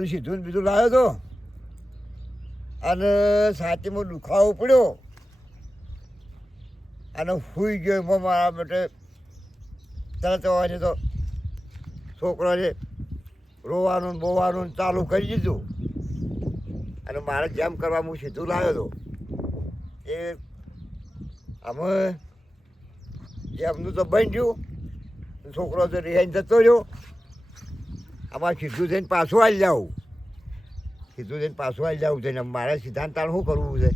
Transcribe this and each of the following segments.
બધું સીધું ને બીજું લાવ્યો હતો અને છાતીમાં દુખાવો પડ્યો અને સૂઈ ગયો એમાં મારા માટે તરત આવવાની તો છોકરાને રોવાનું ને બોવાનું ચાલુ કરી દીધું અને મારે જેમ કરવા હું સીધું લાવ્યો હતો એ અમે જેમનું તો બની ગયું છોકરો તો રિહાઈને જતો રહ્યો આમાં સીધું થઈને પાછું આવી જાઉં સીધું થઈને પાછું આવી જવું છે ને મારે સિદ્ધાંત તાણ શું કરવું છે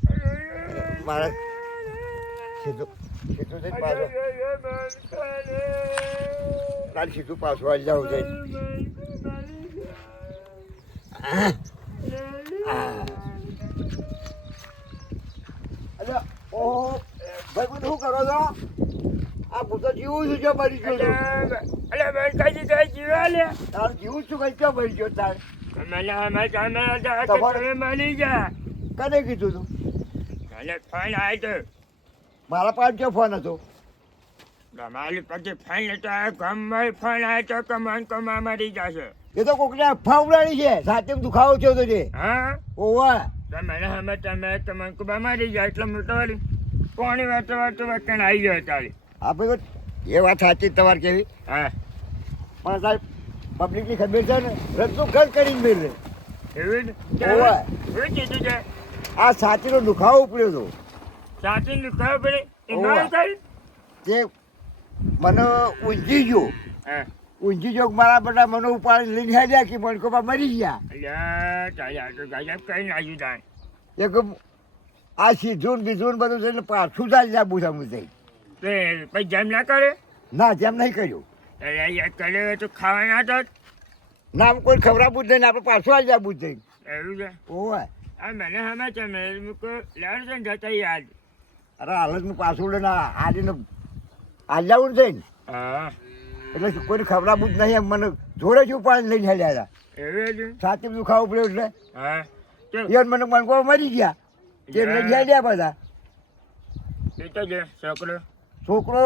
મારે સીધું સીધું થઈને પાછું તાર સીધું પાછું આવી જવું છે ઓહો ભાઈ બધું શું કરો છો આ હું તો જીવું છું જો મરી ગયો છું અલે ભાઈ કઈ કઈ જીવા લે તાર જીવું છું કઈ ક્યાં મરી ગયો તાર તમે મળી જા કને કીધું તું કાલે ફોન આવ્યો તો મારા પાસે ક્યાં ફોન હતો તમારી પછી ફોન લેતો ગામમાં ફોન આવ્યો તો કે મન કમા મરી જશે એ તો કોકને અફવા ઉડાડી છે સાથે દુખાવો થયો તો છે હા ઓવા તમે મન કમા મરી જાય એટલે હું તો પાણી વાતો વચન આવી ગયો તારી આપણે તો એ વાત સાચી તમારે કેવી હા પણ સાહેબ પબ્લિકની ખબર છે ને રસ્તો ઘર કરીને મેળ એવું શું કીધું છે આ છાતીનો દુખાવો ઉપડ્યો હતો સાચી દુખાવો પડે એમાં કઈ તે મને ઊંઝી ગયો હા ઊંઝી ગયો મારા બધા મને ઉપાડી લઈને હેડ્યા કે મણકોપા મરી ગયા તારી તો ગજબ કઈ નાખ્યું તાર એક આ સીધું ને બીજું ને બધું છે એટલે પાછું જ આવી જાબુ સામું થઈ તે પછી જેમ ના કરે ના જેમ નહીં કર્યું કરે તો ખાવાના તો ના કોઈ ખવડાવવું જ નહીં ને આપણે પાછું આવી જાબુ જ થઈ એવું છે ઓવે આ મને હમે તમે મૂકો લેવાનું છે ને જતા યાદ અરે હાલતનું પાછું લઈને આજે આજ જવું છે ને હા એટલે કોઈને ખવડાવવું જ નહીં એમ મને જોડે જ ઉપાડી લઈને હેડ્યા હતા એવું છે છાતી દુખાવો પડ્યો એટલે હા યાર મને મણકો મરી ગયા તે લઈ હેડ્યા બધા એ તો છે છોકરો છોકરો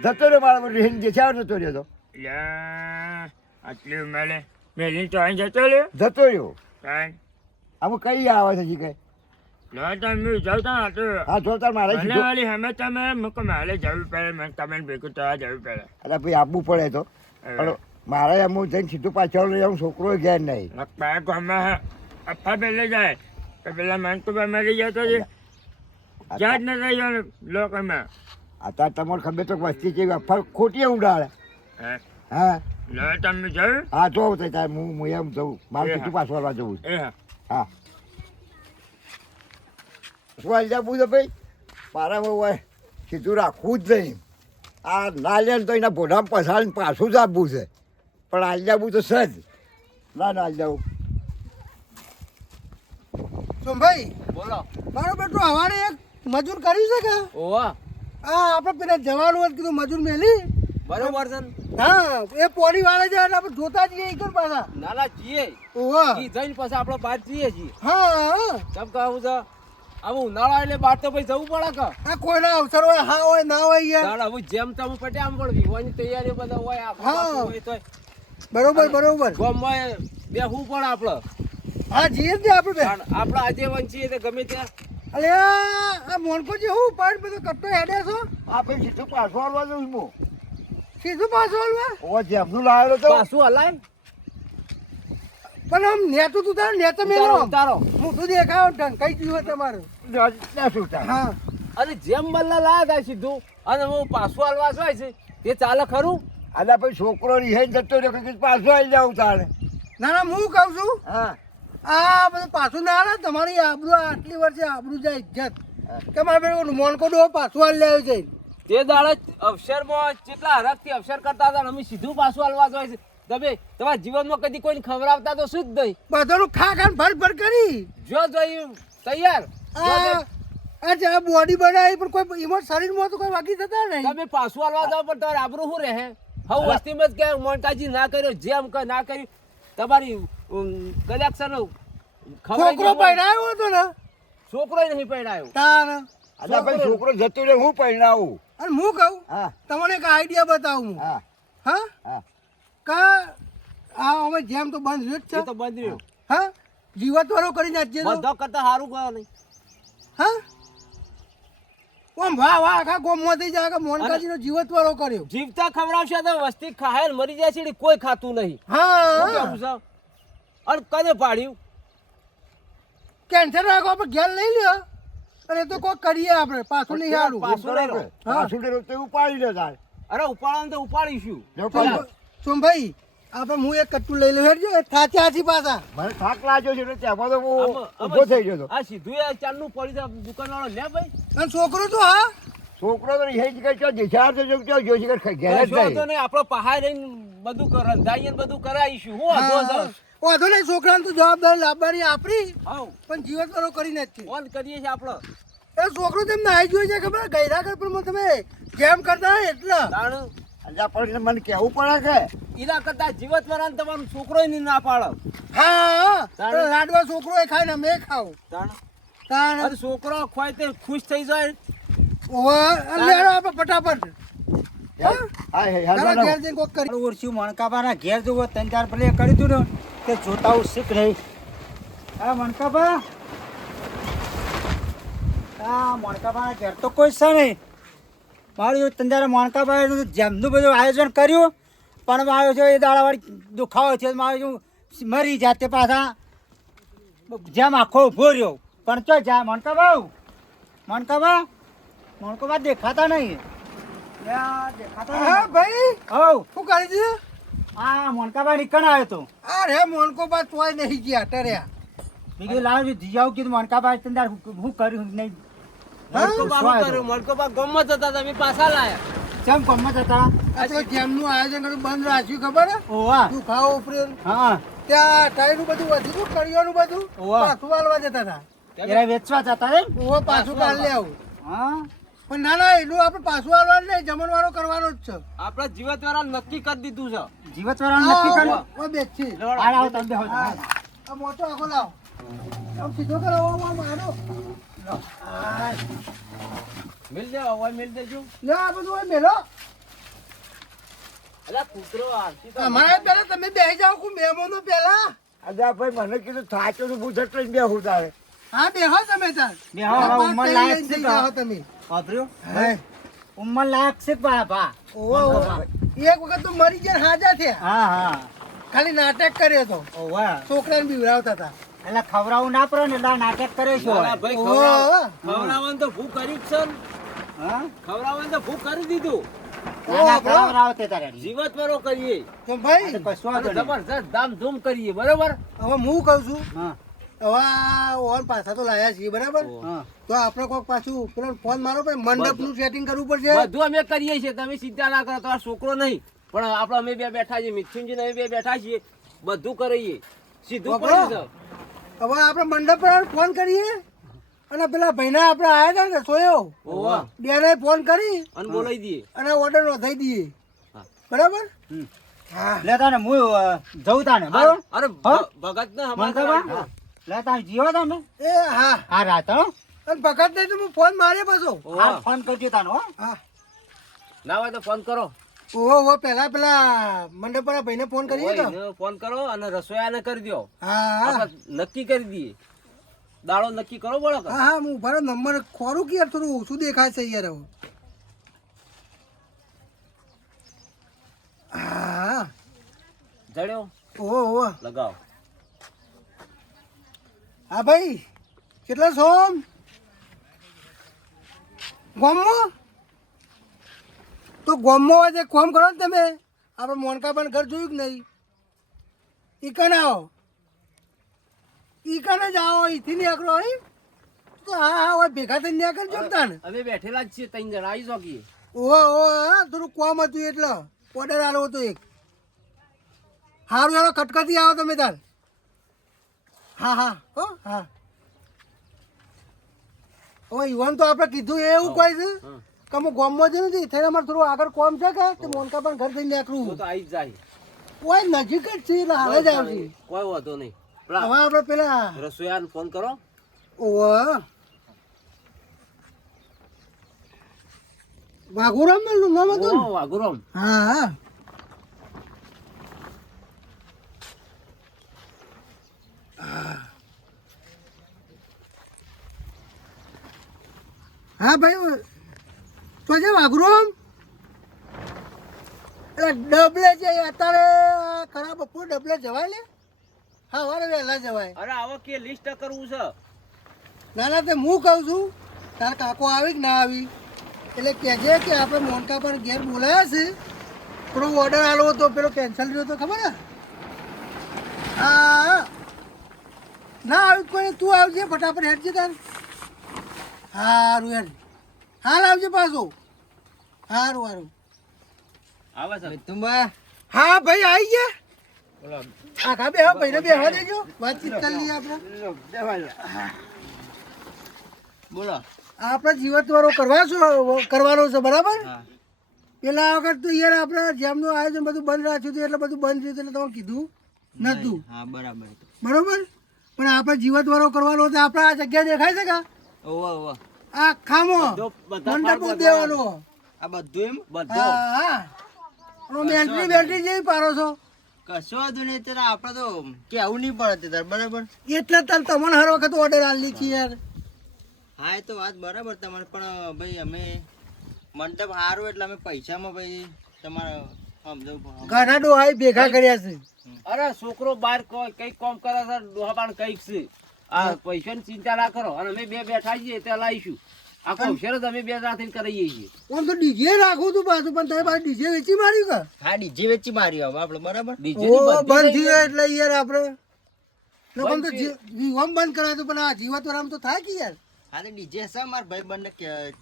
જતો રહ્યો મારા બધું હિન્દ જે છે જતો રહ્યો તો આટલી ઉંમરે મેલી તો અહીં જતો રહ્યો જતો રહ્યો કાંઈ આમાં કઈ આવે છે જી કઈ ના તમે જતા તો હા જોતા મારે મને વાળી હમે તમે મૂકો મારે જવું પડે મને તમે ભેગું તો જવું પડે અરે ભાઈ આપવું પડે તો પણ મારે એમ જઈને સીધું પાછળ લઈ આવું છોકરો ઘેર નહીં પાયા ગામમાં અફા પહેલે જાય તો પેલા મનકુબા મરી જતો છે જ્યાં જ ન રહ્યો લોકોમાં અત્યારે તમારે ખબર તો વસ્તી છે અફર ખોટી ઉડાડે હા હા લો તમે જવું હા જો તારે હું એમ જવું મારે સીધું પાછું વાળવા જવું એ હા હા શું હાલ જાબું છે ભાઈ મારામાં હોય સીધું રાખવું જ નહીં આ ના લે તો એના ભોડામાં પસાડીને પાછું જ આપવું છે પણ હાલ જાબું તો સજ ના હાલ જાવું સોમભાઈ બોલો મારો બેટો હવારે એક મજૂર કર્યું છે કે ઓવા હા આપણે પેલા જવાનું હોય કીધું મજૂર મેલી બરોબર છે ને? હા એ પોણી વાળે છે એટલે આપણે જોતા જઈએ ઈ કર પાછા ના ના જીએ ઓવા ઈ જઈને પછી આપણે બહાર જઈએ છીએ હા કેમ કહું છે હવે ઉનાળા એટલે બહાર તો ભાઈ જવું પડે કે આ કોઈના અવસર હોય હા હોય ના હોય યાર તાણ હવે જેમ તેમ પટે આમ પણ વિવાની તૈયારીઓ બધા હોય આપણે હા. પાછું હોય તોય બરોબર બરોબર ગામમાં બેહવું પડે આપણે હા જઈએ જ ને આપણે બે તાણ આપણે આજે વંચીએ તો ગમે ત્યાં અલે આ મોનકોજી હું પણ બધો કટ્ટો હેડે છો આપણે સીધું પાછું વાળવા જવું હું સીધું પાછું હાલવા ઓવા જેમનું લાવેલો તો પાછું હલાય પણ આમ નેતું તું તારે નેતો મેલો ઉતારો મોટું દેખાવ ઢંકાઈ ગયું હોય તમારું ના છૂટા હા અને જેમ બલ્લા લાયા થાય સીધું અને હું પાછું હાલવા જાય છે તે ચાલે ખરું આલા ભાઈ છોકરો રિહાઈ જતો રહ્યો કે પાછું આવી જાવ તારે ના ના હું કહું છું હા આ બધું પાછું ના આવે તમારી આબરૂ આટલી વર્ષે આબરૂ જાય ઇજ્જત કે મારે પેલું મોનકો ડો પાછું હાલ લેવું છે તે દાડે અવસરમાં કેટલા હરખથી અવસર કરતા હતા ને અમે સીધું પાછું હાલવા જાય છે તમે તમારા જીવનમાં કદી કોઈને ખવડાવતા તો શું જ નહીં બધાનું ખા ખાન ભર કરી જો જોયું તૈયાર આ બોડી બનાવી પણ કોઈ એમાં શરીરમાં તો કોઈ વાગી થતા નહીં તમે પાછું હાલવા જાવ પણ તમારે આબરૂ શું રહે હવે વસ્તીમાં જ કે મોન્ટાજી ના કર્યો જેમ કે ના કર્યું તમારી કલેક્શન છોકરો પહેરાયો હતો ને છોકરો નહીં પહેરાયો તાર આલા ભાઈ છોકરો જતો રહ્યો હું પહેણાવું અને હું કહું હા તમને એક આઈડિયા બતાવું હું હા હા હા કા આ અમે જેમ તો બંધ રહ્યો જ એ છે તો બંધ રહ્યું હા જીવત વાળો કરી નાખજે તો. બધો કરતા સારું ગયો નહીં. હા ઓમ વાહ વાહ આખા ગોમમાં થઈ જાય કે મોનકાજીનો જીવત વાળો કર્યો. જીવતા ખવડાવશે તો વસ્તી ખાય ને મરી જાય છે એટલે કોઈ ખાતું નહીં. શું હા કહેવું છે? અને કને પાડ્યું? કેન્સર રાખો આપણે ઘેર લઈ લ્યો અને એ તો કોઈ કરીએ આપણે પાછું નહીં હારું. પાછું નહીં રહો. પાછું નહીં રહો તો ઉપાડી લે તારે. અરે ઉપાડવાનું તો ઉપાડીશું. જો પાછું. સોમભાઈ આપણે હું એક કટ્ટું લઈ લઉં હેડજો થાચી હાચી પાછા. મને થાક લાગ્યો છે એટલે તેમાં તો હું આમાં- ઊભો થઈ ગયો હતો. આ સીધું એ ચાલનું પડી છે દુકાનવાળો લે ભાઈ. અને છોકરો તો હા છોકરો તો એ જ કઈ દિશા તો જો જો જોશી ઘેર જ કશો વાંધો નહીં. નહીં, આપણો પહાડ રહીને બધું રંધાઈએ ને બધું કરાવીશું. હું વાંધો છે? વાંધો નહીં છોકરાને તો જવાબદારી લાવવાની આપણી હાઉ, પણ જીવત વાળો કરી નથી. ફોન કરીએ છીએ આપણે. એ છોકરો તેમને આવી ગયો છે ખબર ગયરા કરપરમાં તમે જેમ કરતા હોય એટલે તાણ અલ્યા પણ મને કહેવું પડે કે ઈલા કરતા જીવત વાળાને તમારું છોકરો નહીં ના પાડો. હા તાણે. લાડવા છોકરો એ ખાય ને અમે ખાવ તાણ તાણ અને છોકરો ખોય તે ખુશ થઈ જાય. લેડો આપણે ફટાફટ હા હે તારા હા ઘેર જઈને કોક કરી ઓરસ્યું મણકાબાના ઘેર જુઓ ત્રણ ચાર પેલે કર્યું તું ને તે જોતા હું શીખ રહી. હા મણકાબા, હા મણકાબાના ઘેર તો કોઈ છે નહીં. મારું ત્રણ ચાર મણકાબાએ જેમનું બધું આયોજન કર્યું પણ મારો જો એ દાડાવાળી દુખાવો છે મારો જો મરી જાતે પાછા જેમ આખો ઉભો રહ્યો પણ ચો જા મણકાબા મણકાબા મણકાબા દેખાતા નહીં. દેખાતા હા નહીં. ભાઈ હઉ શું કરી છે આ મોનકાભાઈ નીકળ આવ્યો તો આ રે મોનકો બા તોય નહીં ગયા ટર્યા મેં કીધું લાવ જીજાવું કીધું મોનકાભાઈ તંદાર હું કર્યું નહીં. મણકો બા શું કર્યું? મણકો બા ગામમાં જતા તમે પાછા લાયા. ચમ ગમત હતા. આ તો જેમનું આયોજન કર્યું બંધ રાખ્યું ખબર હે ઓવા દુખાવો ઉપરે હા ત્યાં ટાયરનું બધું વધ્યું કડિયાનું બધું ઓવા. પાછું વાળવા જતા હતા એરા વેચવા જતા રે. ઓહો પાછું કાઢ લે આવું હા પણ ના ના એનું આપણે પાછું વાળવાનું નહીં જમણવાળો કરવાનો જ છે આપણા જીવત વાળા નક્કી કરી દીધું છે. જીવત વાળા નક્કી કર્યું. ઓય બેસી હાલ આવો તમે બેહો. હા આ મોટો આખો લાવ આમ સીધો કરો આમ મારો મિલ દે હવે મિલ દેજો. લે આ બધું હોય મેલો અલા કૂતરો આરતી તો અમારે પેલા તમે બેસી જાઓ કુ મહેમાનો પેલા અલ્યા ભાઈ મને કીધું થાચો તો પૂછે એટલે જ બેહું તારે. હા બેહો તમે તાર બેહો, હવે ઉંમર લાયક છે જઈ તો. જાઓ તમે વાપર્યું? હા ઉંમર લાયક છે બા બા. ઓહો એક વખત તો મરી ગયા હાજા થયા હા હા ખાલી નાટક કર્યો તો ઓવા છોકરાને બીવરાવતા હતા એટલે ખવડાવું ના પડે ને એટલે આ નાટક કરે છે. ના, ભાઈ ઓહો. ખવડાવવાનું તો ભૂખ કરી જ છે ને. હા ખવડાવવાનું તો ભૂખ કરી દીધું. ના, ના, ખવડાવો તે તારે. જીવત વાળો કરીએ તો ભાઈ આ તો કશું અને વાંધો નહીં. જબરજસ્ત ધામધૂમ કરીએ. બરોબર? હવે હું કહું છું હા હવે આ ઓન પાછા તો લાયા છીએ બરાબર હા તો આપણે કોક પાછું પેલો ફોન મારો ભાઈ મંડપનું સેટિંગ કરવું પડશે બધું અમે કરીએ છીએ, તમે ચિંતા ના કરો. તમારો છોકરો નહીં પણ આપણે અમે બે બેઠા છીએ, મિથુનજી ને અમે બે બેઠા છીએ, બધું કરીએ. સીધું વાપરો. પડ્યું છે. હવે આપણે મંડપ પર ફોન કરીએ અને પેલા ભાઈના આપણે આવ્યા હતા ને સોયો ઓવા. બેને ફોન કરી અને બોલાવી દઈએ. અને ઓર્ડર નોંધાઈ દઈએ હા. બરાબર હમ. હા લે તાને હું જઉં તાને બરોબર. અરે હા? ભગત ને મણકાબા લે તાને જીવો તમે. એ હા હા રાત હો. અને ભગત નહીં તો હું ફોન મારે પાછો હા ફોન કરજો તાનો હો. હા ના હોય તો ફોન કરો. ઓહો પેલા પેલા મંડપ પર ભાઈને ફોન કરીએ ઓય, તો એને ફોન કરો અને રસોઈયાને કરી દો. હા હા આપણે નક્કી કરી દઈએ. દાડો નક્કી કરો બોલો કે. હા હા હું ઉભારો નંબર ખોરું કે યાર થોડું ઓછું દેખાય છે યાર હવે હા જડ્યો ઓહો ઓહો લગાવો. હા ભાઈ કેટલા સોમ ગોમમાં તો ગોમમાં હોય તે કોમ કરો ને તમે આપણે મોનકા પણ ઘર જોયું કે નહીં ઈકન આવો ઈકન જ આવો અહીંથી નીકળો અહીં તો હા હા હોય ભેગા થઈને નીકળ જમતા ને અમે બેઠેલા જ છીએ, ત્રણ જણા આવી શકીએ. ઓહો ઓહો હા થોડું કોમ હતું એટલે ઓર્ડર આલો હતો એક સારું ચાલો ખટખટી આવો તમે તાર હા હા હો હા હવે ઈવન તો આપણે કીધું એ એવું કોઈ છે હા. કે હું ગામમાં જ નથી થઈને અમારે થોડું આગળ કોમ છે કે તે મોનકા પણ ઘર થઈને તો નીકળવું તો આવી જ જાય. ઓય નજીક જ છે એટલે હાલ જ આવશે કોઈ વાંધો નહીં. હવે આપણે પેલા રસોઈયાને ફોન કરો. ઓહો વાઘુરામ નું નામ હતું ને? ઓ વાઘુરામ. હા હા હા ભાઈ તો છે વાઘરો એટલે ડબલે છે અત્યારે ખરાબ બપોર ડબલે જવાય લે હા વારે વહેલા જવાય અરે આવો કે લિસ્ટ કરવું છે ના ના તે હું કહું છું તારા કાકો આવી કે ના આવી એટલે કહેજે કે આપણે મોનકા પર ઘેર બોલાયા છે થોડો ઓર્ડર આલો તો પેલો કેન્સલ થયો તો ખબર ને હા ના આવી કોઈ તું આવજે ફટાફટ હેડજે તાર સારું હેડ હાલ આવજે પાછો સારું સારું આવે છે હા ભાઈ આવી ગયા બોલો આખા બે ભાઈને બેહવા દેજો વાતચીત કરી લઈએ આપણે બોલો આપણે જીવત વાળો કરવાનો છે બરાબર હા પેલા વખત તો યાર આપણે જેમનું આયોજન બધું બંધ રાખ્યું હતું એટલે બધું બંધ થયું એટલે તમે કીધું નતું હા બરાબર બરોબર પણ આપણે જીવત વાળો કરવાનો તો આપણે આ જગ્યા દેખાય છે કે ઓવો ઓવો આ ખામો બધા મંડપ દેવાનો આ બધું એમ બધું હા હા બેટરી બેટરી જેવી પારો છો કશો વાંધો નહીં ત્યારે આપણે તો કેવું નહીં પડે તાર બરાબર એટલે તાર તમને હર વખત ઓર્ડર આલી છીએ યાર હા એ તો વાત બરાબર તમારે પણ ભાઈ અમે મંડપ સારું એટલે અમે પૈસામાં ભાઈ તમારે સમજો ઘણા ડોહાઈ ભેગા કર્યા છે અરે છોકરો બહાર કઈક કામ કરે છે ડોહાબાણ કઈક છે આ પૈસાની ચિંતા ના કરો અને અમે બે બેઠા છીએ ત્યાં લાવીશું આખો અવસર જ અમે બે રાત કરીએ છીએ આમ તો ડીજે રાખું તું પાછું પણ તમે પાછું ડીજે વેચી માર્યું કે હા ડીજે વેચી માર્યું હવે આપણે બરાબર ડીજે ઓ બંધ થયું એટલે યાર આપણે નકર તો જીવમ બંધ કરાય તો પણ આ જીવત વાળામાં તો થાય કે યાર હા તો ડીજે છે મારા ભાઈ બંને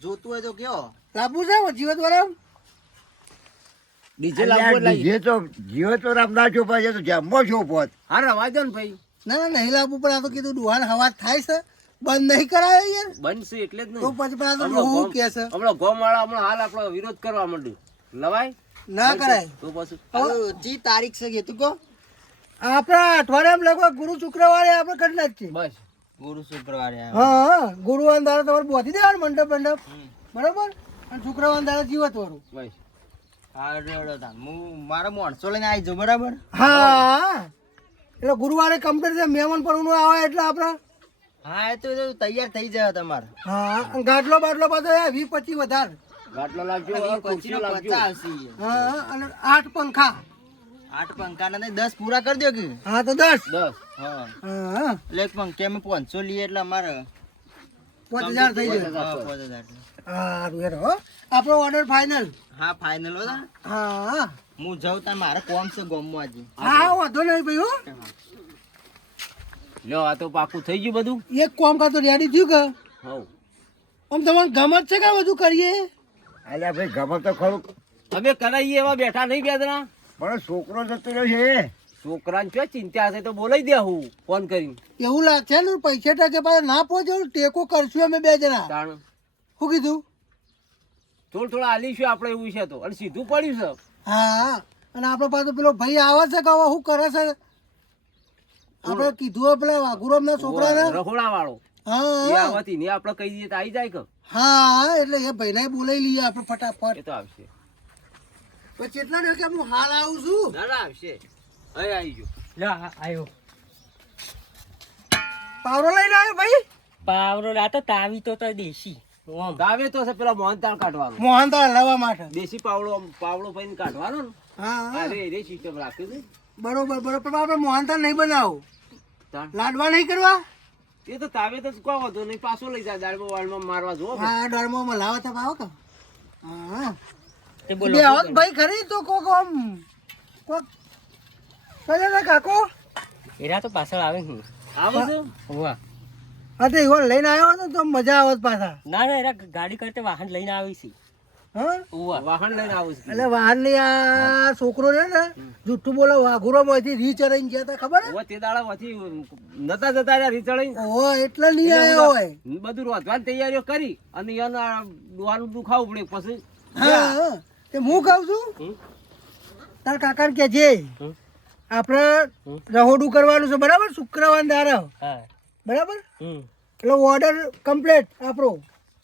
જોતું હોય તો કયો લાવવું છે જીવત વાળામાં ડીજે જે તો જીવો તો રામ ના છો પછી તો જમવો છો પોત હા રવા દો ને ભાઈ ના ના નહીં લાવવું પણ આ તો કીધું ડુહાન હવા થાય છે બંધ નહીં કરાય યાર બનશે એટલે જ તો નહીં પછી પણ આ તો ડોહું કે છે હમણાં ગોમ વાળા હમણાં હાલ આપણો વિરોધ કરવા માંડ્યું લવાય ના કરાય તો પછી જી તારીખ છે તું કહો આપણા અઠવાડિયામાં લગભગ ગુરુ શુક્રવારે આપણે કરી નાખીએ બસ ગુરુ શુક્રવારે હા હા ગુરુવાર દાડે તમારે બોધી દેવાનું મંડપ મંડપ બરોબર અને શુક્રવાર દાડે જીવત વાળું બસ હા રેડો તાન હું મારા માણસો લઈને આવી જાઉં બરાબર હા એટલે ગુરુવારે કમ્પ્લીટ છે મહેમાન પણ આવે એટલે આપણે હા એ તો તૈયાર થઈ જાય તમારે હા અને ગાટલો બાટલો પાછો 20-25 વધારે ગાટલો લાગજો ખુરશીઓ લાગજો હા અને 8 પંખા 8 પંખાના નહીં 10 પૂરા કરી દો કે હા તો 10 હા હા એટલે એક પંખે અમે 500 લઈએ એટલે અમારે 5000 થઈ જાય 5000 હા રૂ હો આપણો ઓર્ડર ફાઇનલ હા ફાઇનલ હો હા હું જાઉં તાર મારે કોમ છે ગોમમાં આજે હા વાંધો નહીં ભાઈ હો લ્યો આ તો પાકું થઈ ગયું બધું એક કામ કરતો રેડી થયું કે હવ આમ તમારે ગમત છે કે બધું કરીએ એટલે ભાઈ ગમે તો ખરું અમે કરાઈએ એવા બેઠા નહીં બે જણા પણ છોકરો જતો રહ્યો છે છોકરાને શું ચિંતા હશે તો બોલાવી દે હું ફોન કરીને એવું લાગશે ને પૈસા ટકે પાછા ના પહોંચે ટેકો કરશું અમે બે જણા તાણ શું કીધું થોડું આલીશું આપણે એવું છે તો અને સીધું પડ્યું છે હા અને આપણે પાછો પેલો ભાઈ આવે છે કે હવે શું કરે છે આપણે કીધું હોય પેલા વાઘુરામ ના છોકરાને રખોડા વાળો એ હા આવતી ને આપણે કહી દઈએ તો આવી જાય કે હા એટલે એ ભાઈને બોલાવી લઈએ આપણે ફટાફટ એ તો આવશે પછી કેટલા ને કે હું હાલ આવું છું ના ના આવશે અહીં આવી ગયો આવ્યો પાવરો લઈને આવ્યો ભાઈ પાવરો લાતો તાવી તો દેશી ગાવે તો છે પેલા મોહનતાળ કાઢવાનો મોહનદાળ લાવવા માટે દેશી પાવડો ભાઈ કાઢવાનો ને હા હા અરે રે સિસ્ટમ રાખ્યું છે બરોબર બરોબર પણ આપણે મોહનદાળ નહીં બનાવો તાણ. લાડવા નહીં કરવા એ તો તાવે તો કોઈ વાંધો નહીં પાછો લઈ જાય દાળમાં વાળમાં મારવા જો હા ડળમાં લાવો તો આવો કે હા તે બે આવત ભાઈ ખરી તો કોક આમ કોક ચલે ને કાકો એરા તો પાછળ આવે છે આવે છે હોવા હા તો ઈવન લઈને આવ્યો હતો તો મજા આવત પાછા ના ના એરા ગાડી કરતે વાહન લઈને આવી છે હા હોવા વાહન લઈને આવું છે એટલે વાહનની આ છોકરો છે ને જુઠ્ઠું બોલો વાઘુરોમાંથી રી ચડાઈને ગયા હતા ખબર ઓ તે દાડા માંથી નતા જતા રહ્યા રીચળી ઓ એટલે નહીં આવ્યો હોય બધું રોધવાની તૈયારીઓ કરી અને એના ડોહાનું દુખાવું પડે પછી હા હા તે હું કહું છું હમ? તાર કાકાને કે છે આપણે રહોડું કરવાનું છે બરાબર શુક્રવાર દાડે હા બરાબર એટલે ઓર્ડર કમ્પ્લીટ આપણો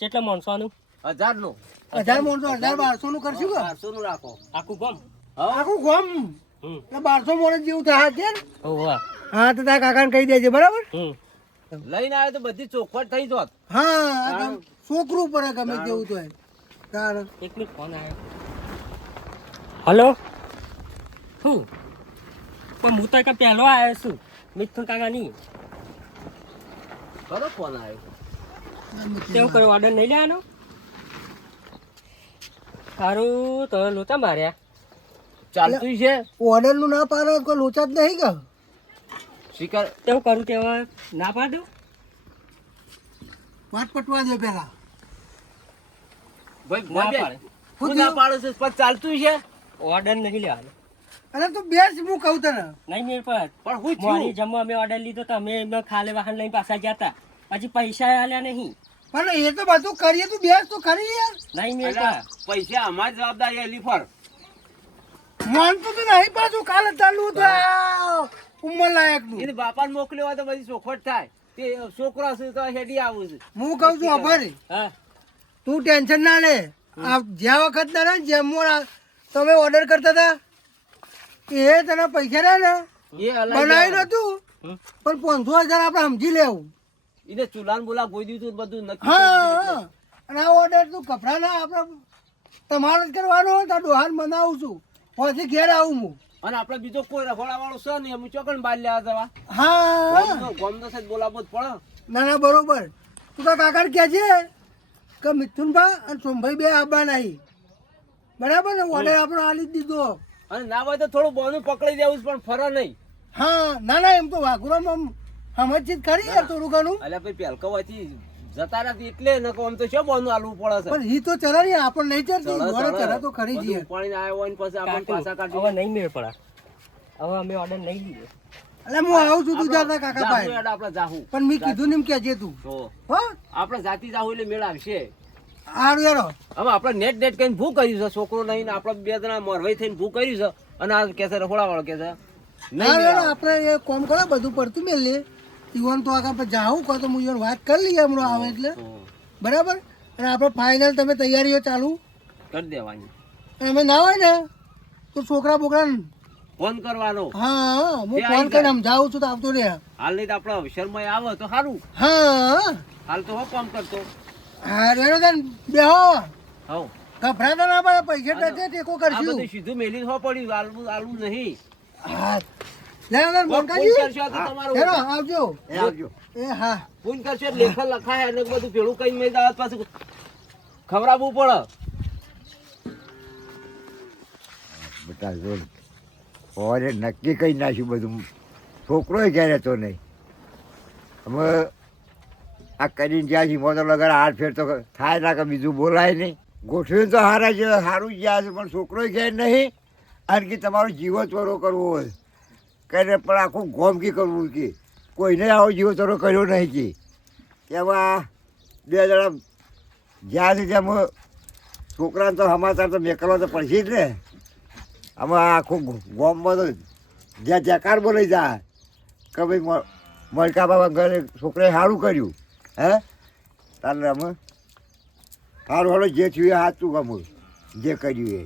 કેટલા માણસોનું 1000 નું 1000 માણસો 1200 નું કરશું કે 400 નું રાખો આખું ગામ આખું ગોમ એટલે 1200 માણસ જેવું થાય કે હોવા હા તો તારા કાકાને કહી દેજે બરાબર લઈને આવે તો બધી ચોખવટ થઈ જોત હા છોકરું પડે ગમે જેવું તો તારે એક મિનિટ ફોન આવ્યો. હલો શું પણ હું તો એક પહેલો આવ્યો છું મિથુન કાકા નહીં કરો ફોન આવ્યો તેવું કર્યો ઓર્ડર નહીં લેવાનો સારું તો લોચા માર્યા ચાલતું છે ઓર્ડર નું ના પાડે કોઈ લોચા જ નહીં કે શિકાર તેવું કરું તેવા ના પાડ દઉં વાત પટવા દો પેલા ભાઈ ના મોઢે પાડે. હું ના પાડું છું પણ ચાલતું છે ઓર્ડર નહીં લેવાનો અરે તું બેસ હું કહું તને નહીં મેળ પર પણ હું મોડી છું જમવા અમે ઓર્ડર લીધો તો અમે એમને ખાલી વાહન લઈને પાછા ગયા હતા પછી પૈસા આલ્યા નહીં પણ એ તો બધું કરીએ તું બેસ તો ખરી યાર નહીં મેળ પર અલા, પૈસા અમારી જવાબદારી એલી ફર માનતું તો નહીં પાછું કાલે ચાલુ હતું ઉંમર લાયક નું એને બાપાને મોકલ્યો હોય તો બધી ચોખવટ થાય તે છોકરો છે તો હેડી આવું છે હું કહું છું અભારી હા તું ટેન્શન ના લે આ જ્યાં વખત ના ને જેમ તમે ઓર્ડર કરતા હતા એ તને પૈસા રહ્યા ને એ અલગ બનાવી નતું પણ 500,000 આપણે સમજી લેવું એને ચૂલાન બોલા ગોઈ દીધું બધું નક્કી હા કરી દીધું. હા. અને આ ઓર્ડર તું કપડા ના આપણે તમારે જ કરવાનો હોય તો આ ડોહાન બનાવું છું પછી ઘેર આવું હું અને આપણે બીજો કોઈ રખોડા વાળો છે ને એમ ચોકન બાર લેવા જવા હા ગોમનો છે બોલાવો જ પડે ના ના બરોબર તું તો કાકા કહેજે કે મિથુનભાઈ અને સોમભાઈ બે આવવા નહીં બરાબર ને ઓર્ડર આપણો આલી જ દીધો અને ના હોય તો થોડું બોનું પકડી દેવું છે, પણ ફરે નહીં હા ના ના એમ તો વાઘુરામાં સમજથી જ ખરી યાર થોડું ઘણું અલ્યા ભાઈ પેલકવાથી જતા નથી એટલે ન આમ તો શું બોનું આલવું પડે છે પણ ઈ તો ચરારી આપણને નહીં ચરતી ચડે, વળે ચડે. ચરા તો ખરી જ બધું યાર પાણી આવ્યો હોય ને પછી આપણને પાછા કાકુ, કાઢી હવે નહીં મેળ પડે હવે અમે ઓર્ડર નહીં લીધો એટલે હું આવું છું તું જાતા કાકા જાહુ ભાઈ હેડ આપણે જાહુ પણ મેં કીધું ને એમ કહેજે તું તો હો આપણે જાતી જાહુ એટલે મેળ આવશે હારું યારો હવે આપણે નેટ કઈ ભૂ કર્યું છે છોકરો નહીં ને આપણે બે જણા મોરવાઈ થઈને ભૂ કર્યું છે અને આ કે છે રખોડા વાળો કે છે નહીં હારું મેળ યારો આવે. આપણે એ કોમ કરો બધું પડતું મેલ લે ઈવન તો આગળ પછી જાઉં કહો તો હું ઈવન વાત કરી લઈએ હમણાં આવે એટલે તો બરાબર અને આપણે ફાઇનલ તમે તૈયારીઓ ચાલુ કરી દેવાની અને અમે ના હોય ને તો છોકરા બોકરા ફોન કરવાનો હા હા હું તે ફોન આવી કરીને જાય. સમજાવું છું તો આવતો રે હાલ નહીં તો આપણે અવસરમાં આવે તો સારું હા હાલ તો હો કામ કરતો હારું યારો તને બેહો હવ ગભરાતા ના પડે પૈસા ટકે ટેકો આ કરશું બધું સીધું મેલી હો પડ્યું આલવું નહીં હા લે હવે ફોન મોનકાજી કરશો તો તમારું હેરો આવજો એ આવજો એ હા ફોન કરશો એટલે લેખન લખાય અને બધું ભેળું કઈ મેં દાવત પાછું ખવડાવવું પડે બેટા જો હવે નક્કી કરી નાખ્યું બધું છોકરોય ઘેર રહેતો નહીં અમે આ કરીને જ્યાં છીએ મોટો લગાડ હાથ ફેર તો થાય ના કે બીજું બોલાય નહીં ગોઠવ્યું તો હારા છે સારું જ્યાં છે પણ છોકરોય ઘેર નહીં અને કે તમારો જીવો ચોરો કરવો હોય કરીને પણ આખું ગોમ કી કરવું કે કોઈને આવો જીવો ચોરો કર્યો નહીં કે એમાં બે જણા જ્યાં છે ત્યાં છોકરાને તો સમાચાર તો મેકલવા તો પડશે જ ને આમાં આખું ગોમમાં તો જ્યાં જકાર બોલાઈ જાય કે ભાઈ મળકા બાબા ઘરે છોકરાએ સારું કર્યું હે તારે અમે સારું હાલો જે થયું એ સાચું ગમું જે કર્યું એ